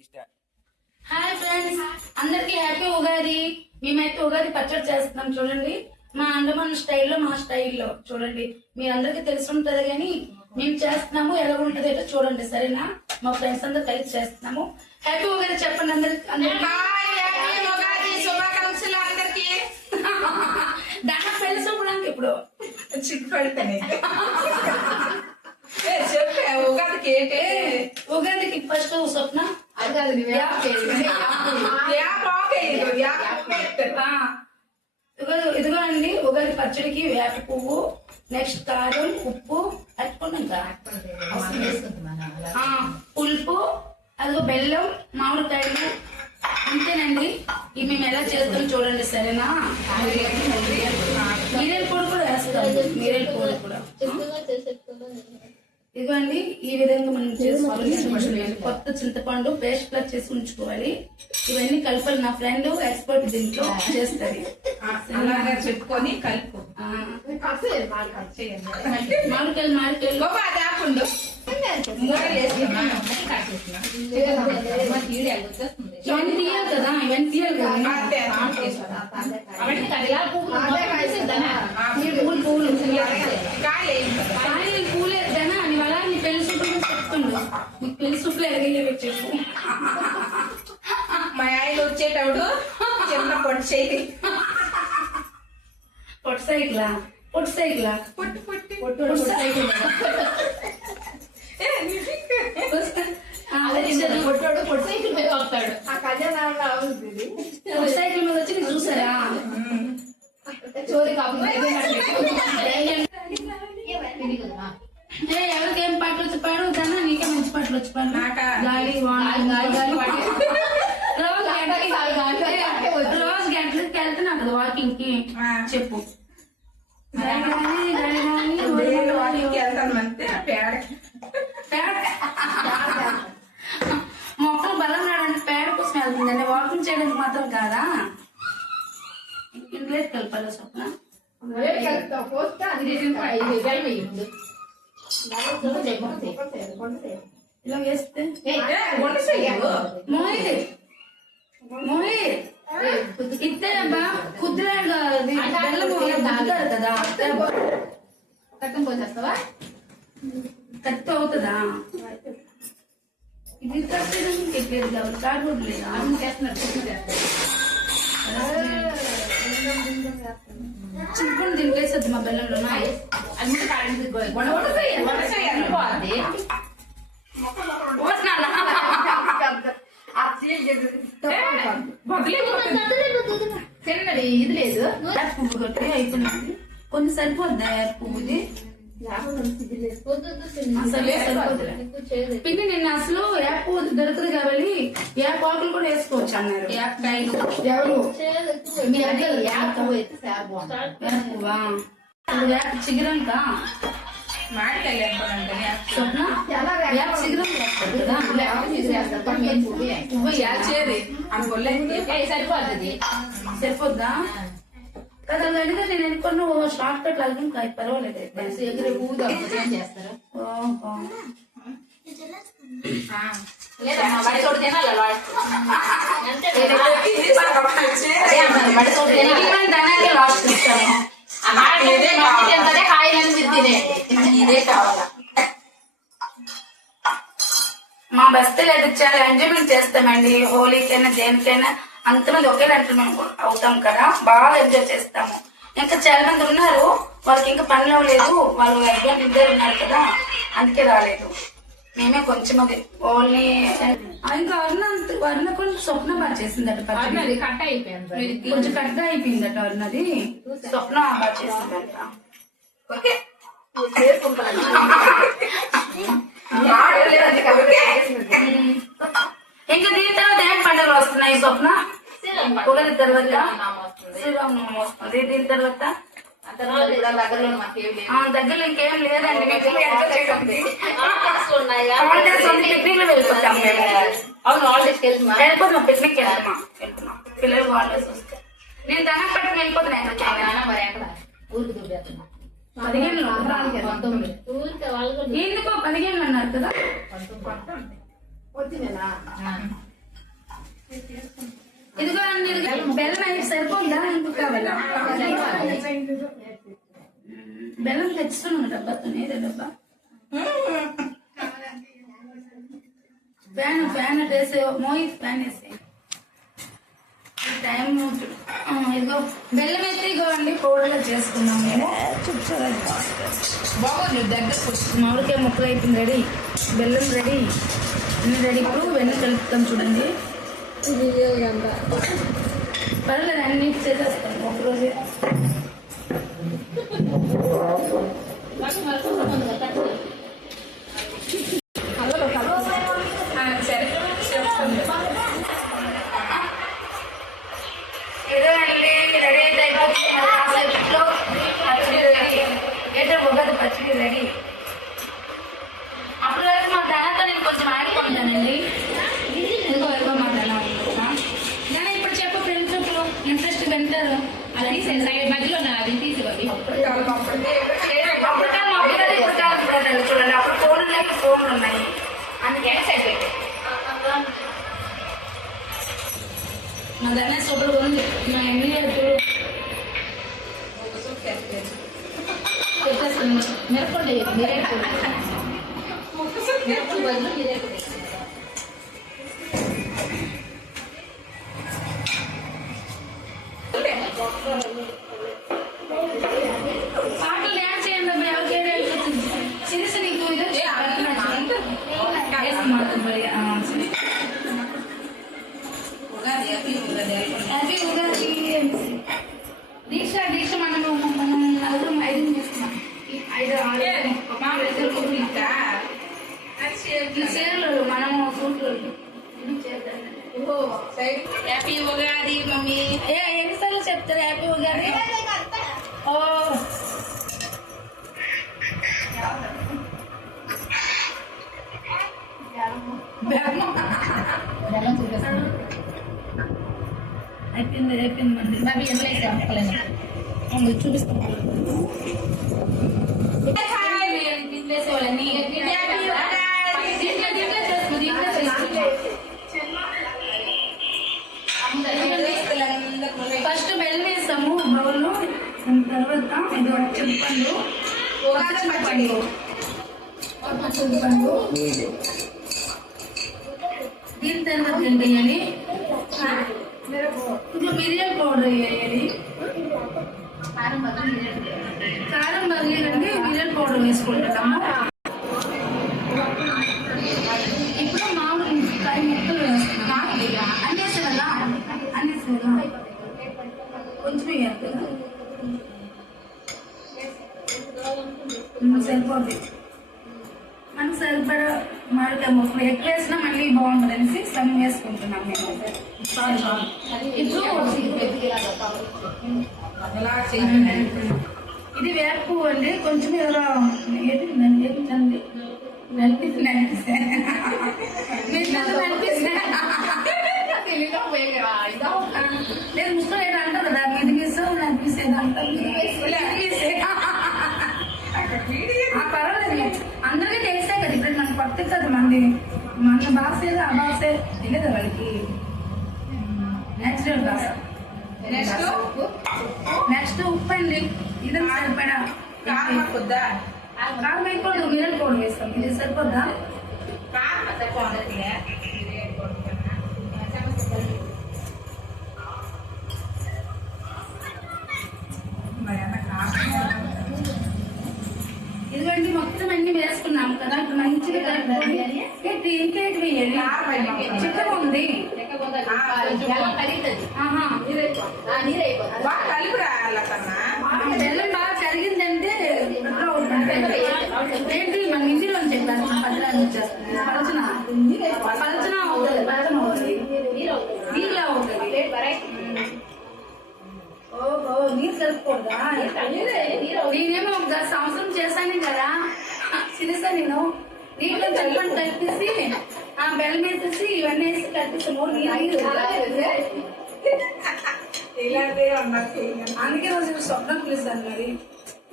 Hi friends అందరికి happy Ugadi. మేమైతే ఉగాది పచ్చడి చేస్తున్నాం చూడండి. మా అండమాన్ స్టైల్లో మా స్టైల్లో చూడండి. మీ అందరికి తెలిసి ఉంటది కానీ మేము చేస్తున్నాము ఎలా ఉంటది ఏంటో చూడండి సరేనా? మా ఫ్రెండ్స్ అందరు కలిసి చేస్తున్నాము. హ్యాపీ ఉగాది చెప్పండి అందరికి. అందరికి. హాయ్ ఉగాది. శుభాకాంక్షలు అందరికి. దాంట్లో పెళ్ళి చూపడానికి ఇప్పుడు. చిక్కుపడతాను చెప్పే ఉగాదికి ఏంటి ఉగాదికి ఫస్ట్ స్వప్న అది కాదు నువ్వు ఎలా చేయాలి? వ్యాపారం ఇది, వ్యాపారం. ఆ, ఇదిగో ఇదిగో అండి ఉగాది పచ్చడికి వేప పువ్వు నెక్స్ట్ కారం ఉప్పు పులుపు అదిగో బెల్లం మామిడికాయలు అంతేనండి. ఇవి మేము ఎలా చేస్తాం చూడండి సరేనా? మీరేల పొడి కూడా వేస్తాం మీరేల పొడి కూడా. ఇదిగోండి ఈ విధంగా మనం చేసుకోవాలి కొత్త చింతపండు పేస్ట్ లా చేసి ఉంచుకోవాలి. ఇవన్నీ కలపాలి నా ఫ్రెండ్ ఎక్స్పర్ట్ దీంట్లో చేస్తుంది. అలాగా చెప్పుకొని కలుపు. మామిడికాయలు మామిడికాయలు. ఇవన్నీ తీయాలి కదా ఇవన్నీ తీయాలి కదా. పువ్వులు మొత్తం తీసేద్దామా? పూలు పూలు కాయలు వేయండి కదా. కానీ నేను పూలు ఎద్దానా అని వల్ల నీ పెళ్ళి సూపులు చెప్తుండు నీకు పెళ్ళి సూపులు ఎరగయ్యే చెప్పు మా ఆయన వచ్చేటప్పుడు చిన్న పొడి చేయి పొట్టు సైకిలా? పొట్టు సైకిలా? పుట్టి. పుట్టి పొట్టు సైకిల్ ఏ, నిజంగా. ఆ, అదే వచ్చి చిన్న పొట్టోడు పొట్టు సైకిల్ మీద వస్తాడు. పొట్టు సైకిల్ మీద వచ్చి నీకు చూసారా చోరీ కాకుండా ఇదే కట్టలేదు. ఇది కదా. ఏ ఎవరికి ఏం పాటలు వచ్చి పాడు దానా నీకే మంచి పాటలు వచ్చి పాడు నాకా? గాలి వాన గాలి, గాలి, వాన. రోజు గంటకి గాలి, గాలి, గాలి. రోజు గంటలకి వెళ్తున్నా కదా వాకింగ్కి ఆ. చెప్పు వాకింగ్కి. వెళ్తాను అంతే పేడ పేడ మొక్కలు బలం రావడానికి పేడ కోసం వెళ్తుందండి వాకింగ్ చేయడానికి మాత్రం కాదా ఇంట్లో కలపాలి స్వప్న. ఇలా వేస్తే వంట చెయ్యవు. మోహిత్ మోహిత్ ఇస్తే బా కుదిరాడు కుదురుతారు కదా. కట్టం పోసేస్తావా? కత్తి అవుతుందా? ఇది కట్టడం ఎట్లేదు కాబట్టి కార్డ్బోర్డ్ లేదా. అన్నం చేస్తున్నారు చింపుకొని తింటేసద్దు మా బెల్లంలో అన్ని కాడింది గొడవ వంట కొట్టి అయిపోయింది. కొన్ని సరిపోద్దా పువ్వుది అసలు సరిపోద్ది పిన్ని నిన్న అసలు ఏ పువ్వు దొరకదు కాబట్టి ఏ పాకులు కూడా వేసుకోవచ్చు అన్నారు. యాప్కాయలు ఎవరు? మీ దగ్గర యాప్ పువ్వు చిగురంకా? సరిపోతుంది సరిపోద్దా? కదా నేను షార్ట్ కట్ లాగా పర్వాలేదు. ఎగిరే పువ్వు చేస్తారు? మా బస్తీలు అయితే చాలా ఎంజాయ్మెంట్ చేస్తామండి. హోలీకైనా దేనికైనా. అంతమంది ఒకే దాంట్లో మేము అవుతాం కదా? బాగా ఎంజాయ్ చేస్తాము. ఇంకా చాలా మంది ఉన్నారు వాళ్ళకి ఇంకా పనులు అవ్వలేదు వాళ్ళు హస్బెండ్ ఇద్దరు ఉన్నారు కదా అందుకే రాలేదు. మేమే కొంచెం అది ఓన్లీ ఇంకా వర్ణ అంత- వర్ణ కొంచెం స్వప్న బాగా చేసిందట పచ్చడి కట్ట అయిపోయింది. కొంచెం కట్ట అయిపోయిందట వర్ణది స్వప్న బాగా చేసిందట. ఓకే. ఇంకా దీని తర్వాత ఏం పండుగలు వస్తున్నాయి స్వప్న? ఉగాది తర్వాత శ్రీరామనామం వస్తుంది. శ్రీరామనవమి వస్తుంది. దీని తర్వాత దగ్గరలో ఇంకేం లేదండి. పిక్నిక్ వెళ్ళిపోతాం మేము. అవును హాలిడేస్కి వెళ్తున్నా. వెళ్ళిపోతున్నాం పిక్నిక్ వెళ్తున్నాం వెళ్తున్నాం. పిల్లలు హాలిడేస్ వస్తే. నేను దండం పెట్టుకుని వెళ్ళిపోతున్నాను. నాన్న మరి ఎక్కడ ఊరికి దుబ్బేస్తున్నా ఎందుకో పదిహేను అన్నారు కదా. వచ్చిందేనా. ఇదిగో అండి బెల్లం అయితే ఎందుకు కావాలా? బెల్లం తెచ్చుతున్నాను డబ్బాతో ఏదే డబ్బా. ఫ్యాన్ ఫ్యాన్ వేసే మోయి ఫ్యాన్ వేసే టైం ఇదిగో. బెల్లం అయితే ఇగో అండి పౌడర్లో చేసుకున్నాం మేము. బాగుంది దగ్గరకు వచ్చి మామిడికాయ ముక్కలు అయిపోయింది రెడీ. బెల్లం రెడీ. అన్ని రెడీ. ఇప్పుడు వెన్న కలుపుతాం చూడండి. పర్లేదు అన్ని చేసేస్తాం. ఒకరోజే మరొక సూపర్ ఉంది మా ఎన్ని చూడు పెట్టేస్తుంది మిరపండి మీరే మిరపలు బదులు అయిపోయింది అయిపోయింది మంది బాబీ ఎంత వేసాం ముక్కలని ఉంది, చూపిస్తాను ఫస్ట్ బెల్ వేస్తాము బౌల్ తర్వాత ఇది చెప్పండు. చింతపండు పచ్చడి పండు దీని తర్వాత ఏంటి వేయాలి ఇంకా మిరియాల పౌడర్ వేయాలి కారం బదులు మీరే కారం బదిలీలంటే మిరియాల పౌడర్ వేసుకుంటాము ముక్కలు ఎక్కువ వేసినా మళ్ళీ బాగుంటుంది అనేసి సమ్ వేసుకుంటున్నాం మేము. ఇప్పుడు ఇది వేప అండి. కొంచెం ఎవరో ఏది? నెక్స్ట్ ఉప్పు అండి. ఇది సరిపడా? కారం కొద్దా కారం అయిపోదు మిరల్ పౌడర్ వేస్తాం. ఇది సరిపోద్దా? మరి ఇదిగోండి మొత్తం అన్ని వేసుకున్నాం కదా. ఇప్పుడు మంచిగా కలుపుకొని ఏంటి ఇంకేంటి వేయాలి చిక్కగా ఉంది. ఆహా బాగా కలిపి రాయాల కన్నా బెల్లం బాగా కరిగిందంటే ఎక్కడ అవుతుంది. ఏంటి మన ఇంటిలో చెప్పాను పచ్చడి వచ్చేస్తుంది పలచన పలచన అవుతుంది పలచన అవుతుంది అవుతుంది ఓహో నీరు నేనేమో ఒక సంవత్సరం చేశాను కదా తెలుసా నేను నీళ్ళు చెప్పండి కలిపేసి ఆ బెల్లం వేసేసి ఇవన్నీ వేసి కలిపిస్తాము నీళ్ళు అందుకే రోజు స్వప్నం పిలుస్తాను మరి.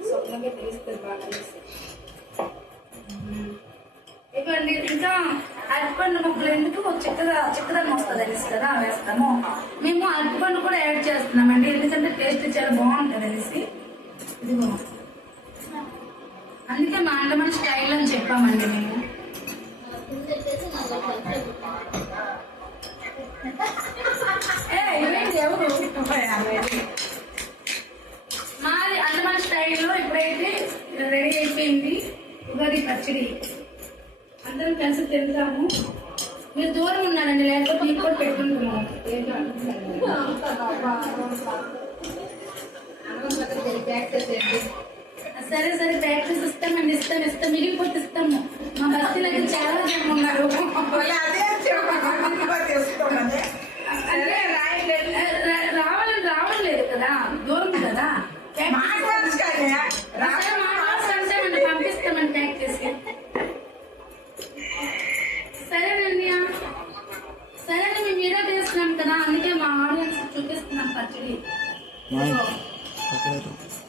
స్వప్నంగా పిలుస్తుంది బాగా. పిలుస్తుంది చెప్పండి. ఇంకా అరటిపండు ముక్కలు ఎందుకు చిక్కగా చిక్కదనం వస్తుంది అనేసి కదా వేస్తాము. మేము అరటిపండు కూడా యాడ్ చేస్తున్నామండి. ఎందుకంటే టేస్ట్ చాలా బాగుంటుంది అనేసి. ఇదిగో. అందుకే మా అండమని స్టైల్ అని చెప్పామండి మేము. మాది అండమాన్ స్టైల్లో ఇప్పుడైతే రెడీ అయిపోయింది. ఉగాది పచ్చడి. అందరం కలిసి తింటాము మీరు దూరం ఉన్నారండి లేకపోతే మీకు కూడా పెట్టుకుంటున్నాము సరే సరే ప్యాకెట్స్ ఇస్తామండి ఇస్తాం ఇస్తాం మిగిలిపోతే ఇస్తాము మా బస్తీలో చాలా జనం ఉన్నారు.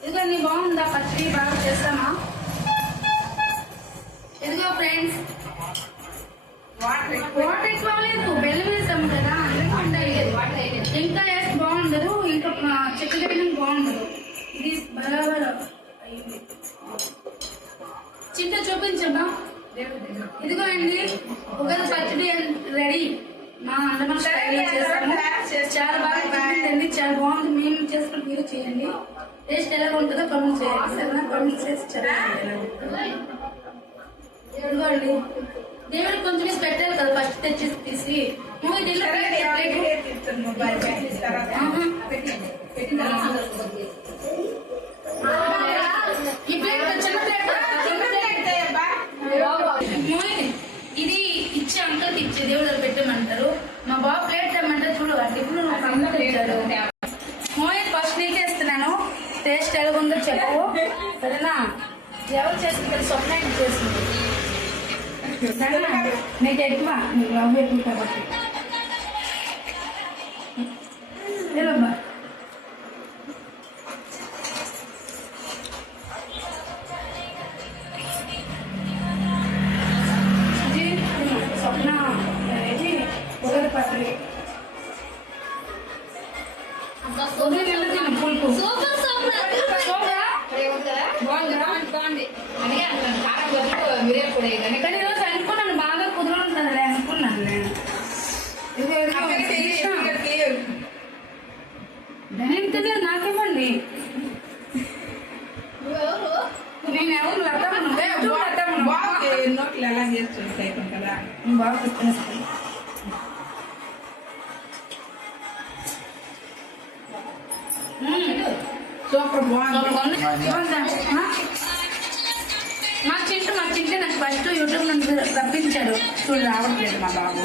ఇదిగో నీ బాగుందా? పచ్చడి బాగా చేస్తామా? ఇదిగో ఫ్రెండ్స్ వాటర్ వాటర్ ఎక్కువ లేదు. బెల్లం వేసాము కదా అందుకే ఉండాలి ఇంకా వేస్తే బాగుండదు. ఇంకా చెక్క వేయడం బాగుండదు. ఇది బరాబర్ అయింది. చింత చూపించమ్మా. ఇదిగో అండి ఉగాది పచ్చడి రెడీ. అండమాన్ స్టైల్లో చేస్తాము చాలా బాగా చాలా బాగుంది. మేము చేసుకుని మీరు చేయండి. టేస్ట్ ఎలా ఉంటుందో కామెంట్ చేయండి. సరేనా కామెంట్ చేసి చెప్పండి. దేవుడికి కొంచెం వేసి పెట్టాలి కదా ఫస్ట్ తెచ్చి తీసి. మూవీ దీంట్లో పత్రి ఉదయం నెల తిను పులుపు. Super super. సోమరా? బాగుందా? బాగుంది. అందుకే అంటాను కారం బదులు మిరియాల పొడి కానీ సూపర్ బాగుంది. మా చింటూ మా చింటూ నాకు ఫస్ట్ యూట్యూబ్ నుండి రప్పించాడు. చూడు రావట్లేదు మా బాబు.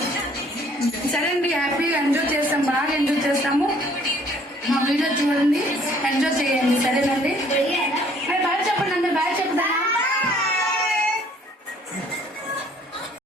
సరే అండి హ్యాపీగా ఎంజాయ్ చేస్తాం బాగా ఎంజాయ్ చేస్తాము. మా వీడియో చూడండి ఎంజాయ్